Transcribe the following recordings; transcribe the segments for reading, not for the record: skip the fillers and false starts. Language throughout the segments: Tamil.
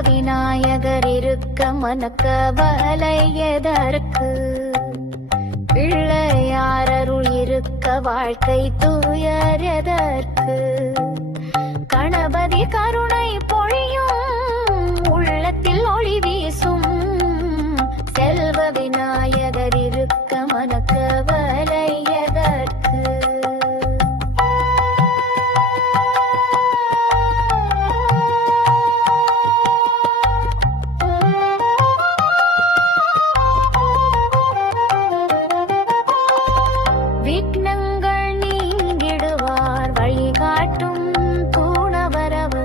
விநாயகர் இருக்க மனக்கவலை எதற்கு? பிள்ளையாரருள் இருக்க வாழ்க்கை துயர் எதற்கு? கணபதி கருணை பொழியும் உள்ளத்தில் ஒளி வீசும். செல்வ விநாயகர் இருக்க மனக்கவலை எதற்கு? விக்னங்கள் நீங்கிடுவார் வழிகாட்டும் தூணவரவு.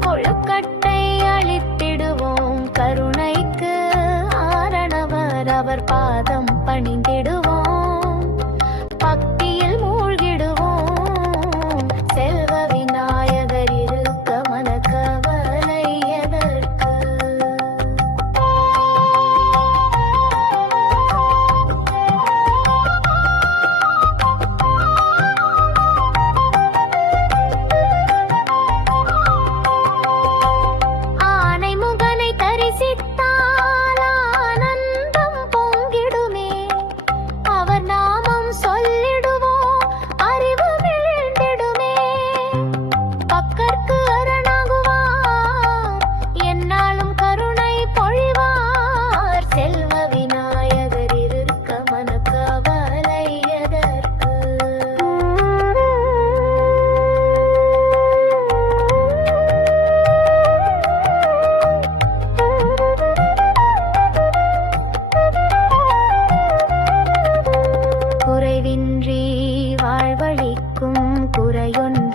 கொழுக்கட்டை அளித்திடுவோம் கருணைக்கு ஆரணவர். அவர் பாதம் பணிந்திடுவோம், பக்தியில் மூழ்கிடுவோம். செல்வ விநாயகர் இருக்க மனக்கவலை எதற்கு? குறைவின்றி வாழ்வழிக்கும் குறையொன்று